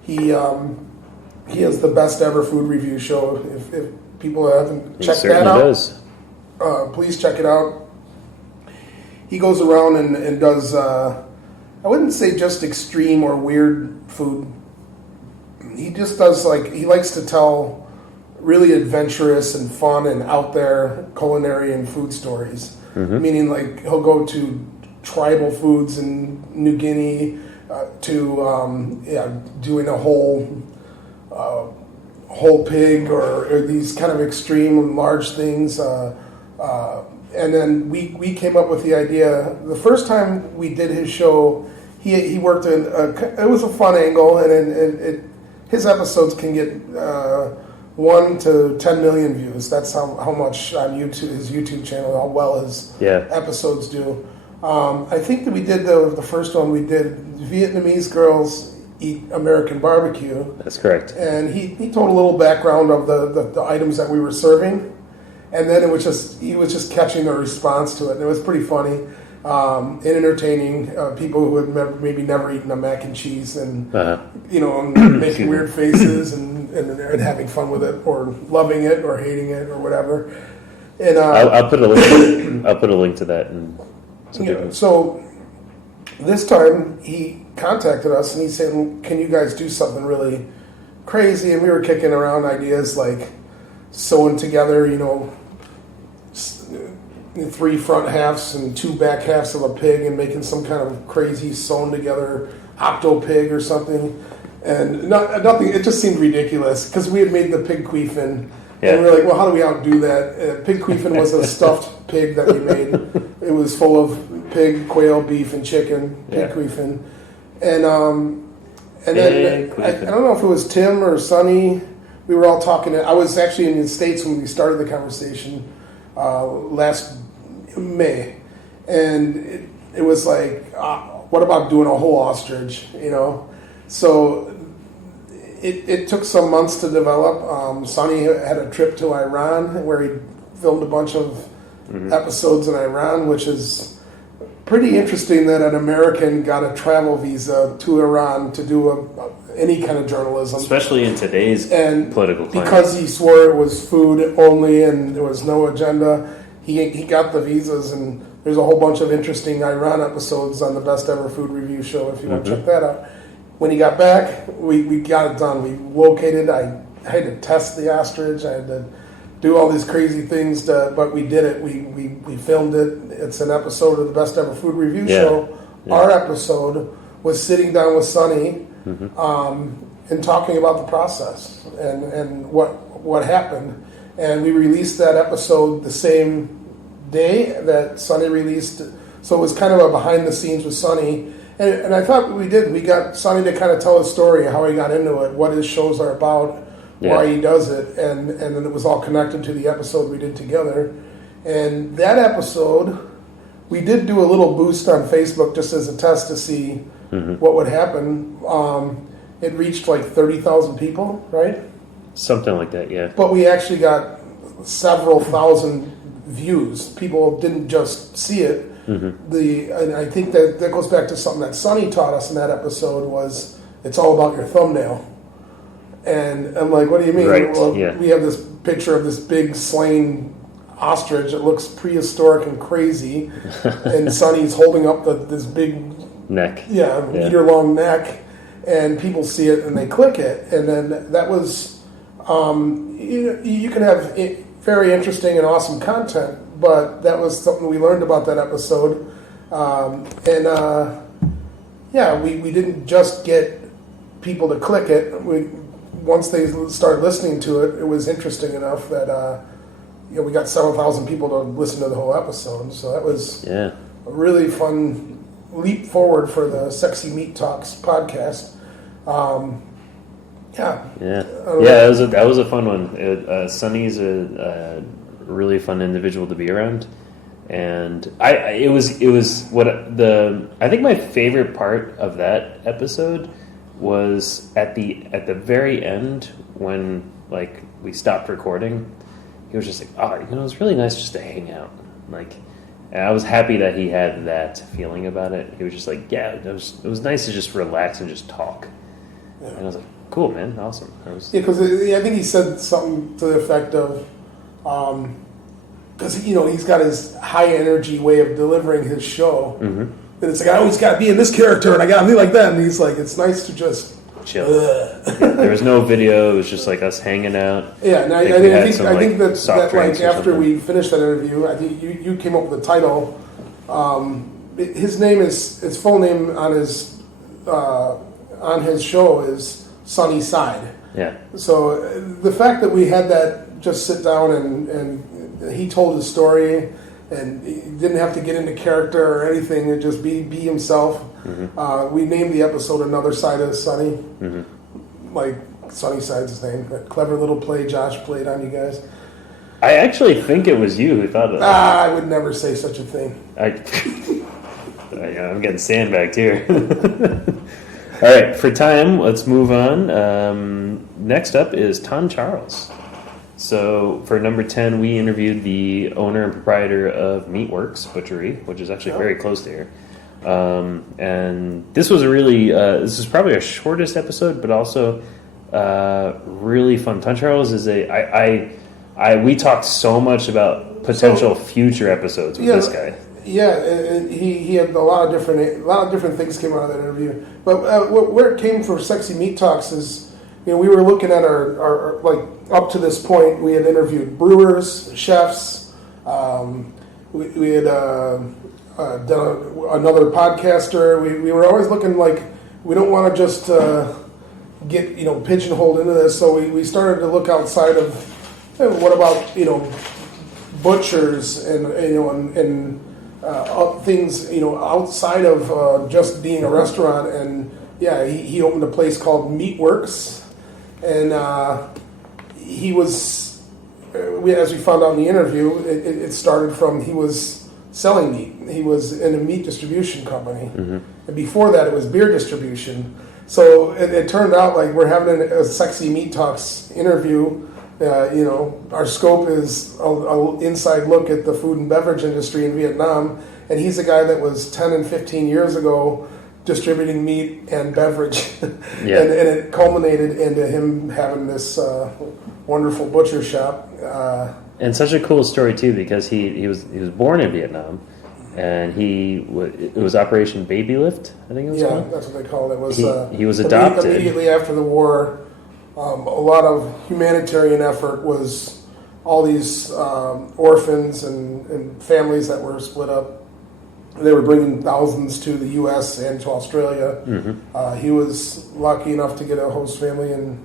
he has the best ever food review show. If people haven't checked that out, does. Please check it out. He goes around and does, I wouldn't say just extreme or weird food. He just does, like, he likes to tell really adventurous and fun and out there culinary and food stories. Mm-hmm. Meaning, like, he'll go to tribal foods in New Guinea, to doing a whole pig or these kind of extreme and large things. And then we came up with the idea. The first time we did his show, he worked in it was a fun angle, and his episodes can get 1 to 10 million views. That's how much on YouTube, his YouTube channel, how well his episodes do. I think that we did the first one. We did Vietnamese girls eat American barbecue. That's correct. And he told a little background of the items that we were serving, and then he was just catching the response to it, and it was pretty funny. And entertaining people who had maybe never eaten a mac and cheese, and making weird faces and having fun with it, or loving it, or hating it, or whatever. And I'll put a link. I'll put a link to that. So this time he contacted us and he said, "Can you guys do something really crazy?" And we were kicking around ideas like sewing together, 3 front halves and 2 back halves of a pig and making some kind of crazy sewn together octo pig or something. And nothing, it just seemed ridiculous because we had made the pig queefin. Yeah. And we were like, well, how do we outdo that? Pig queefin was a stuffed pig that we made. It was full of pig, quail, beef, and chicken, pig queefin. And then I don't know if it was Tim or Sonny. We were all talking. I was actually in the States when we started the conversation last May, and it was like, what about doing a whole ostrich? So it took some months to develop. Sonny had a trip to Iran where he filmed a bunch of episodes in Iran, which is pretty interesting that an American got a travel visa to Iran to do any kind of journalism, especially in today's political climate. Because he swore it was food only and there was no agenda. He got the visas, and there's a whole bunch of interesting Iran episodes on the Best Ever Food Review Show if you want to check that out. When he got back, we got it done. We located. I had to test the ostrich. I had to do all these crazy things, but we did it. We filmed it. It's an episode of the Best Ever Food Review Show. Yeah. Our episode was sitting down with Sonny and talking about the process and what happened. And we released that episode the same day that Sonny released. So it was kind of a behind the scenes with Sonny. And I thought we did. We got Sonny to kind of tell his story, how he got into it, what his shows are about, why he does it. And then it was all connected to the episode we did together. And that episode, we did do a little boost on Facebook just as a test to see what would happen. It reached like 30,000 people, right? Something like that, yeah. But we actually got several thousand views. People didn't just see it. And I think that goes back to something that Sonny taught us in that episode was it's all about your thumbnail. And I'm like, what do you mean? Right. Well, we have this picture of this big slain ostrich. It looks prehistoric and crazy. And Sonny's holding up this big neck. Meter-long neck. And people see it and they click it. And then that was... you can have very interesting and awesome content, but that was something we learned about that episode. We didn't just get people to click it. Once they started listening to it, it was interesting enough that we got several thousand people to listen to the whole episode. So that was a really fun leap forward for the Sexy Meat Talks podcast. Yeah. That was a fun one. Sonny's a really fun individual to be around, and it was what I think my favorite part of that episode was at the very end when like we stopped recording. He was just like, oh, it was really nice just to hang out, like. And I was happy that he had that feeling about it. He was just like, yeah, it was nice to just relax and just talk. Yeah. And I was like, cool, man, awesome. Because I think he said something to the effect of, because he's got his high energy way of delivering his show, and it's like I always got to be in this character, and I got to be like that. And he's like, it's nice to just chill. There was no video; it was just like us hanging out. Yeah, and I think that like after we finished that interview, I think you came up with the title. His full name on his show is Sunny Side. Yeah. So the fact that we had that just sit down and he told his story and he didn't have to get into character or anything and just be himself. We named the episode Another Side of Sunny. Like Sunny Side's his name. That clever little play Josh played on you guys. I actually think it was you who thought of that. I would never say such a thing. I'm getting sandbagged here. All right, for time, let's move on. Next up is Ton Charles. So for number 10, we interviewed the owner and proprietor of Meatworks Butchery, which is actually very close to here. And this was this is probably our shortest episode, but also really fun. Ton Charles is we talked so much about potential future episodes with this guy. Yeah, and he had a lot of different things came out of that interview. But where it came from, Sexy Meat Talks is, we were looking at our like up to this point, we had interviewed brewers, chefs. We had done another podcaster. We were always looking like we don't want to just get pigeonholed into this. So we started to look outside of what about butchers and things outside of just being a restaurant. And he opened a place called Meatworks, and he was as we found out in the interview, it started from he was selling meat. He was in a meat distribution company, and before that it was beer distribution. So it turned out like we're having a Sexy Meat Talks interview. Our scope is an inside look at the food and beverage industry in Vietnam, and he's a guy that was 10 and 15 years ago distributing meat and beverage, and it culminated into him having this wonderful butcher shop. And such a cool story too, because he was born in Vietnam, and it was Operation Baby Lift, I think it was called. That's what they called it. He was adopted immediately after the war. A lot of humanitarian effort was all these orphans and families that were split up. They were bringing thousands to the U.S. and to Australia. He was lucky enough to get a host family in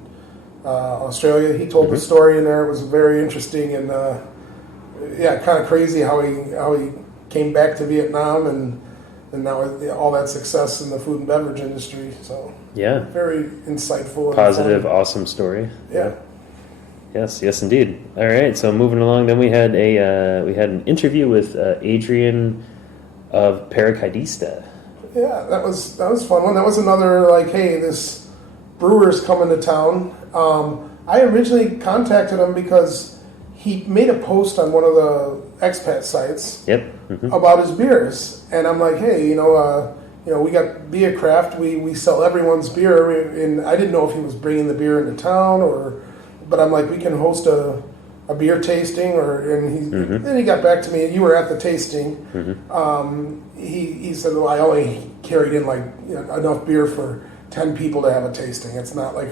Australia. He told the story in there. It was very interesting and kind of crazy how he came back to Vietnam and now all that success in the food and beverage industry. So very insightful, positive, awesome story. Yeah. Yes, indeed. All right, so moving along, then we had an interview with Adrian of Paracaidista. Yeah, that was a fun one. That was another like, hey, this brewer's coming to town. I originally contacted him because he made a post on one of the expat sites about his beers, and I'm like, hey, we got Beer Craft. We sell everyone's beer, and I didn't know if he was bringing the beer into town but I'm like, we can host a beer tasting, then he got back to me. You were at the tasting. He said, well, I only carried in like enough beer for 10 people to have a tasting. It's not like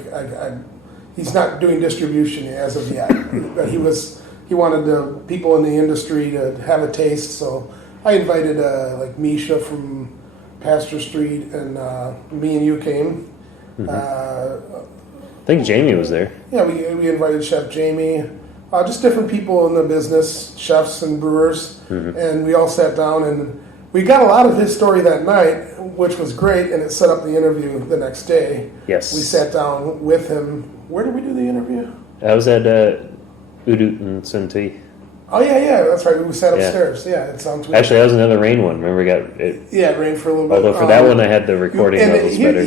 he's not doing distribution as of yet, but he wanted the people in the industry to have a taste. So I invited like Misha from Pastor Street, and me and you came. I think Jamie was there. Yeah, we invited Chef Jamie, just different people in the business, chefs and brewers, and we all sat down and we got a lot of his story that night, which was great, and it set up the interview the next day. Yes. We sat down with him. Where did we do the interview? I was at Udut and Sunti. Oh, yeah, that's right. We sat upstairs. Yeah, it sounds weird. Actually, that was another rain one. Remember, we got it. Yeah, it rained for a little bit. Although for that one, I had the recording levels better.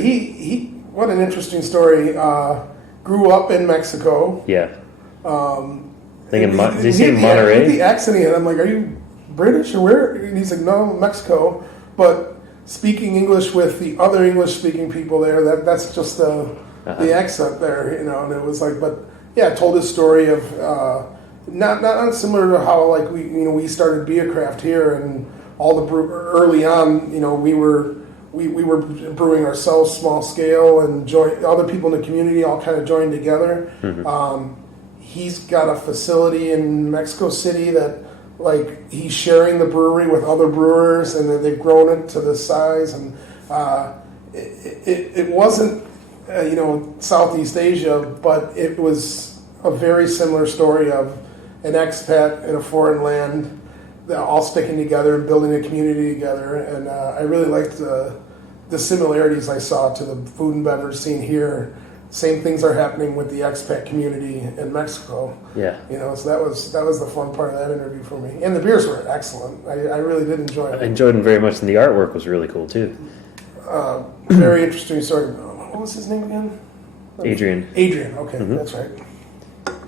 What an interesting story. Grew up in Mexico. Yeah. Thinking, did he say With Monterey? the accent he had, I'm like, are you British or where? And he's like, no, Mexico. But speaking English with the other English-speaking people there, that's just the accent there, And it was like, but yeah, told his story of not similar to how like we started Beercraft here and all the early on, we were brewing ourselves small scale and other people in the community all kind of joined together. Mm-hmm. He's got a facility in Mexico City that like he's sharing the brewery with other brewers, and then they've grown it to this size. And it wasn't Southeast Asia, but it was a very similar story of an expat in a foreign land, all sticking together and building a community together. And I really liked the similarities I saw to the food and beverage scene here. Same things are happening with the expat community in Mexico. Yeah. So that was the fun part of that interview for me. And the beers were excellent. I really did enjoy it. I enjoyed them very much, and the artwork was really cool too. Very interesting story. What was his name again? Adrian. Adrian. Okay, That's right.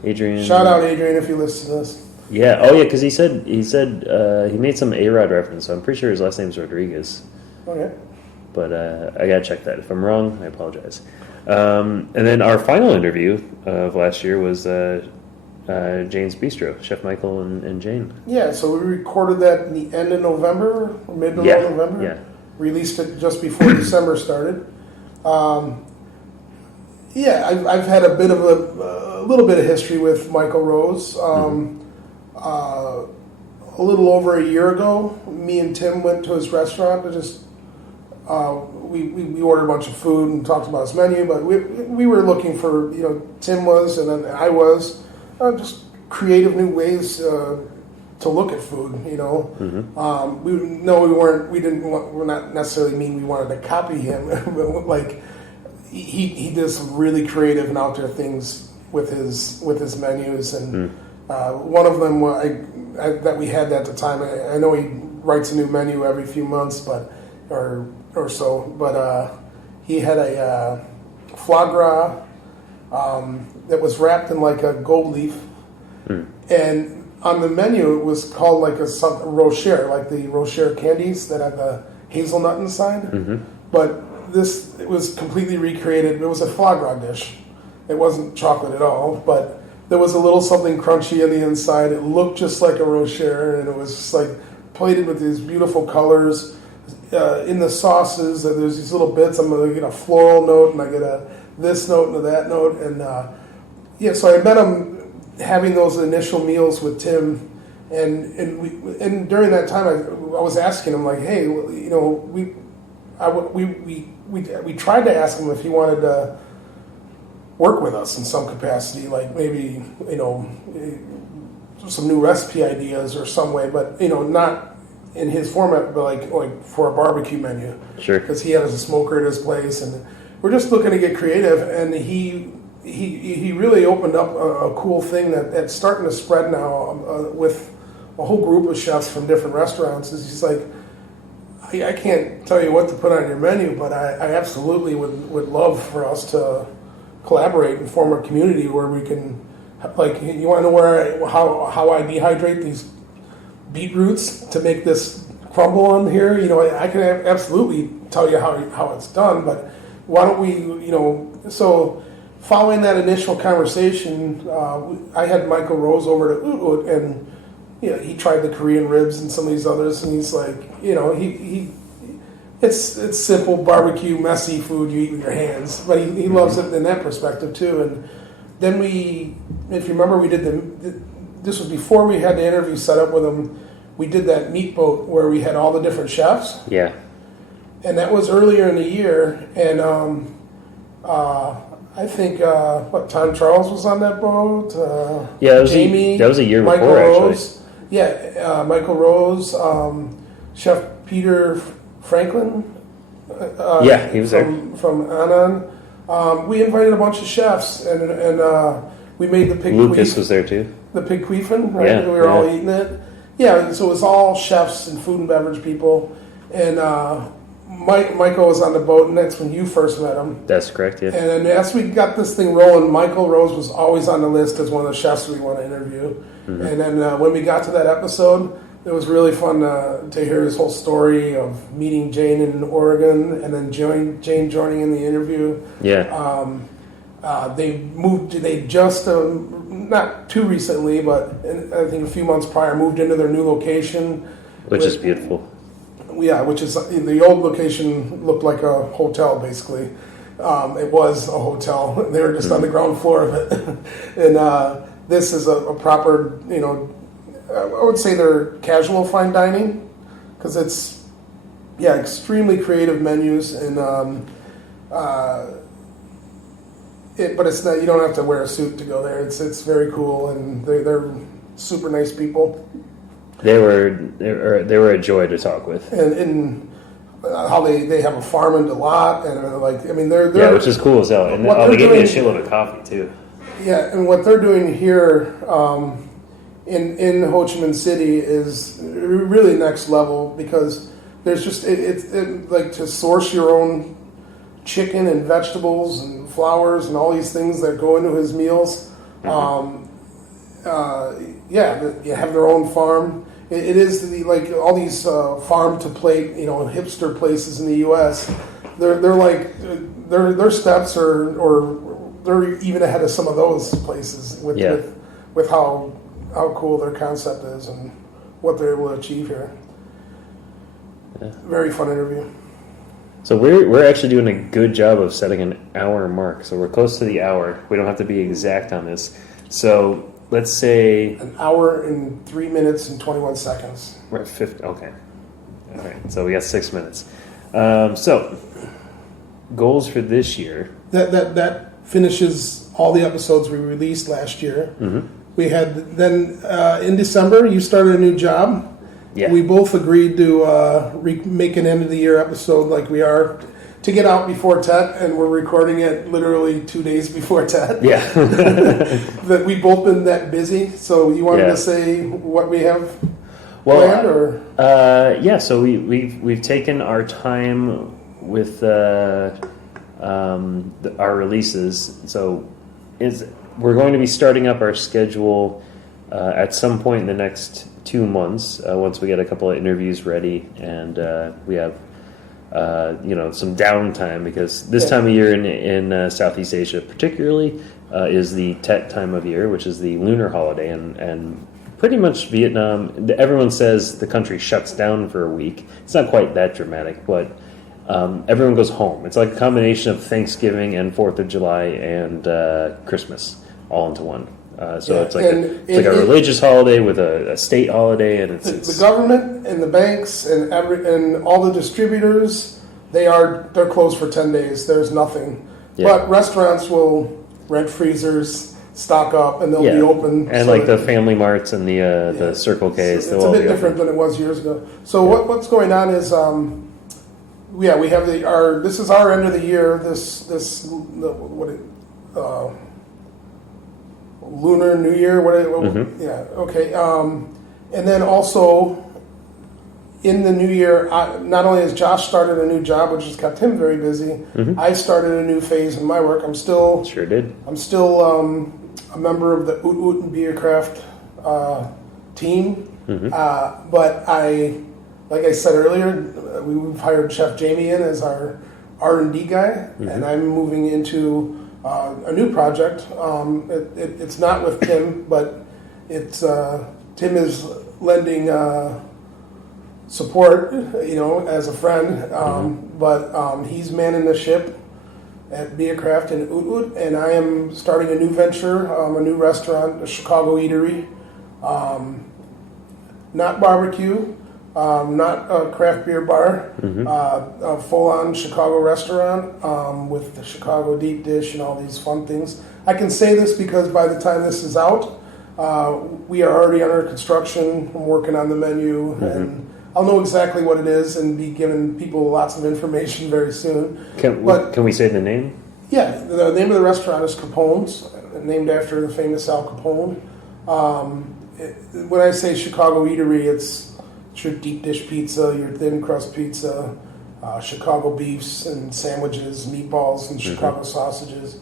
Adrian. Shout out Adrian if you listen to this. Yeah. Oh yeah, because he said he made some A-Rod reference, so I'm pretty sure his last name's Rodriguez. Okay. But I gotta check that. If I'm wrong, I apologize. And then our final interview of last year was Jane's Bistro, Chef Michael and Jane. Yeah, so we recorded that in the end of November, or mid November. Yeah. Released it just before December started. I've had a bit of a little bit of history with Michael Rose. A little over a year ago, me and Tim went to his restaurant to just. We ordered a bunch of food and talked about his menu, but we were looking for, Tim was, and then I was, just creative new ways to look at food, Mm-hmm. We're not necessarily mean we wanted to copy him, but like he did some really creative and out there things with his menus, and one of them that we had at the time, I know he writes a new menu every few months, or so, but he had a foie gras that was wrapped in like a gold leaf, and on the menu it was called like a rocher, like the rocher candies that have the hazelnut inside. Mm-hmm. But it was completely recreated. It was a foie gras dish. It wasn't chocolate at all, but there was a little something crunchy on the inside. It looked just like a rocher, and it was just like plated with these beautiful colors. In the sauces, there's these little bits. I'm going to get a floral note, and I get this note and that note. And so I met him having those initial meals with Tim, and during that time I was asking him like, hey, we tried to ask him if he wanted to work with us in some capacity, like maybe some new recipe ideas or some way, but not in his format, but like for a barbecue menu. Sure. Because he has a smoker at his place, and we're just looking to get creative. And he really opened up a cool thing that's starting to spread now with a whole group of chefs from different restaurants. He's like, I can't tell you what to put on your menu, but I absolutely would love for us to collaborate and form a community where we can, like, you want to know how I dehydrate these beetroots to make this crumble on here? I can absolutely tell you how it's done, but why don't we, so following that initial conversation, I had Michael Rose over to Utut, and he tried the Korean ribs and some of these others, and he's like, it's simple barbecue, messy food you eat with your hands, but he loves it in that perspective too. And then if you remember, we did this was before we had the interview set up with him. We did that meat boat where we had all the different chefs. Yeah. And that was earlier in the year, and I think Tom Charles was on that boat. Jamie. That was a year Michael before, Rose. actually. Yeah, Michael Rose, Chef Peter Franklin. Yeah, he was there. From Annan. We invited a bunch of chefs, and we made the pig. Lucas was there too. The pig queefin, right? Yeah, We were all eating it. Yeah, so it was all chefs and food and beverage people. And Michael was on the boat, and that's when you first met him. That's correct, yeah. And then as we got this thing rolling, Michael Rose was always on the list as one of the chefs we want to interview. Mm-hmm. And then when we got to that episode, it was really fun to hear his whole story of meeting Jane in Oregon and then Jane joining in the interview. Yeah. They just, not too recently, but I think a few months prior, moved into their new location. Which is beautiful. Yeah, which is, the old location looked like a hotel, basically. It was a hotel. They were just on the ground floor of it. And this is a proper, I would say they're casual fine dining, because it's, extremely creative menus, and but it's not, you don't have to wear a suit to go there. It's very cool, and they're super nice people. They were a joy to talk with, and how they have a farm in DeLotte, and they're which is cool as hell. And they gave me a shitload of coffee too. Yeah, and what they're doing here in Ho Chi Minh City is really next level, because there's just like to source your own chicken and vegetables and flowers and all these things that go into his meals. Mm-hmm. You have their own farm. It is like all these farm to plate, hipster places in the U.S. They're like their steps or they're even ahead of some of those places with how cool their concept is and what they're able to achieve here. Yeah. Very fun interview. So we're actually doing a good job of setting an hour mark. So we're close to the hour. We don't have to be exact on this. So let's say an hour and 3 minutes and 21 seconds. We're at 50. Okay. All right. So we got 6 minutes. So goals for this year. That finishes all the episodes we released last year. Mm-hmm. We had then in December you started a new job. Yeah. We both agreed to make an end of the year episode like we are to get out before TET, and we're recording it literally 2 days before TET. Yeah. That we've both been that busy. So you wanted to say what we have planned, or? So we've taken our time with our releases. So we're going to be starting up our schedule at some point in the next 2 months, once we get a couple of interviews ready, and we have some downtime, because this time of year in Southeast Asia particularly is the Tet time of year, which is the lunar holiday, and pretty much Vietnam, everyone says the country shuts down for a week. It's not quite that dramatic, but everyone goes home. It's like a combination of Thanksgiving and 4th of July and Christmas all into one. It's like a religious holiday with a state holiday, and it's the government and the banks and all the distributors, they're closed for 10 days. There's nothing, but restaurants will rent freezers, stock up, and they'll be open. And like the Family Marts and the Circle K's, it's a bit different than it was years ago. So what's going on is we have this is our end of the year. Lunar New Year, mm-hmm. Okay. And then also in the new year, not only has Josh started a new job, which has kept him very busy, mm-hmm. I started a new phase in my work. I'm still a member of the Oot Oot and Beercraft team, mm-hmm. But like I said earlier, we've hired Chef Jamie in as our R&D guy, mm-hmm. and I'm moving into a new project. It's not with Tim, but it's Tim is lending support, as a friend. Mm-hmm. But he's manning the ship at Beercraft in Oot Oot, and I am starting a new venture, a new restaurant, a Chicago eatery. Not barbecue, not a craft beer bar, mm-hmm. A full-on Chicago restaurant with the Chicago deep dish and all these fun things. I can say this because by the time this is out, we are already under construction. I'm working on the menu, mm-hmm. and I'll know exactly what it is and be giving people lots of information very soon. Can we say the name? Yeah, the name of the restaurant is Capone's, named after the famous Al Capone. When I say Chicago eatery, it's your deep dish pizza, your thin crust pizza, Chicago beefs and sandwiches, meatballs and Chicago sausages.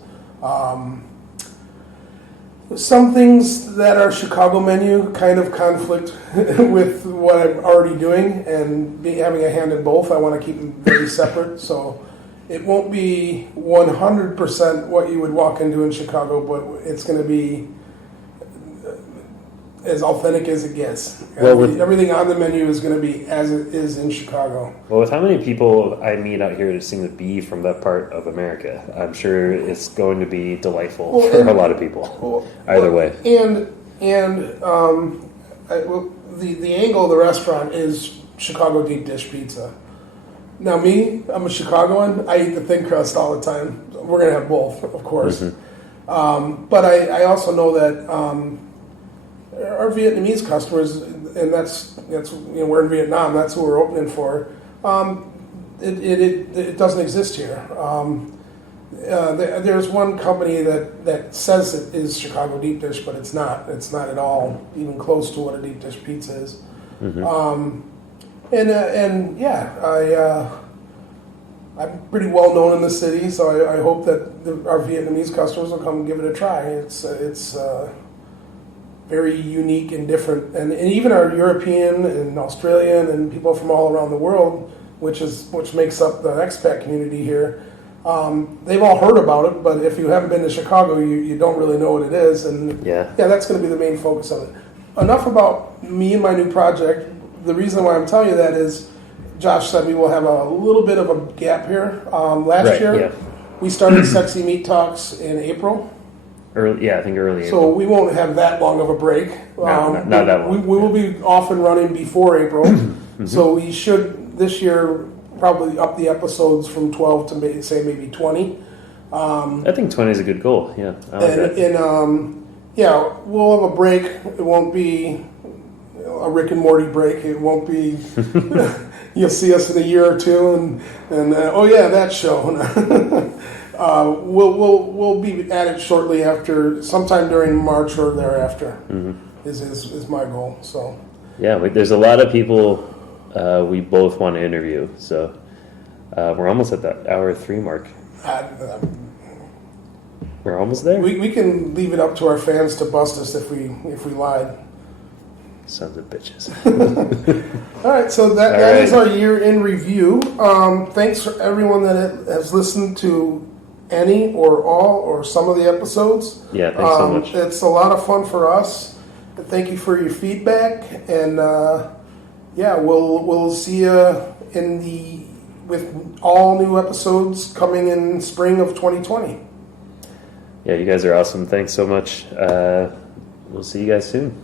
Some things that are Chicago menu kind of conflict with what I'm already doing, and having a hand in both, I want to keep them very separate. So it won't be 100% what you would walk into in Chicago, but it's going to be as authentic as it gets. Everything on the menu is going to be as it is in Chicago. Well, with how many people I meet out here to sing the B from that part of America, I'm sure it's going to be delightful for a lot of people. Either way. The angle of the restaurant is Chicago deep dish pizza. Now me, I'm a Chicagoan. I eat the thin crust all the time. We're going to have both, of course. Mm-hmm. But I also know that our Vietnamese customers, and that's we're in Vietnam. That's who we're opening for. It doesn't exist here. There's one company that says it is Chicago deep dish, but it's not. It's not at all even close to what a deep dish pizza is. Mm-hmm. I'm pretty well known in the city, so I hope that our Vietnamese customers will come and give it a try. It's very unique and different, and even our European and Australian and people from all around the world, which makes up the expat community here. They've all heard about it, but if you haven't been to Chicago, you don't really know what it is, and that's going to be the main focus of it. Enough about me and my new project. The reason why I'm telling you that is Josh said we will have a little bit of a gap here. Last year, we started Sexy Meat Talks in April. I think early So April. we won't have that long of a break. Not that long. We will be off and running before April. Mm-hmm. So we should, this year, probably up the episodes from 12 to maybe 20. I think 20 is a good goal. Yeah, I like that. We'll have a break. It won't be a Rick and Morty break. It won't be... You'll see us in a year or two, and that show. We'll be at it shortly after, sometime during March or thereafter. Mm-hmm. is my goal. So there's a lot of people we both want to interview. So we're almost at that hour 3 mark. We're almost there. We can leave it up to our fans to bust us if we lied. Sons of bitches. All right, so that is our year in review. Thanks for everyone that has listened to any or all or some of the episodes. Yeah, thanks so much. It's a lot of fun for us. Thank you for your feedback, and we'll see you with all new episodes coming in spring of 2020. Yeah, you guys are awesome. Thanks so much. We'll see you guys soon.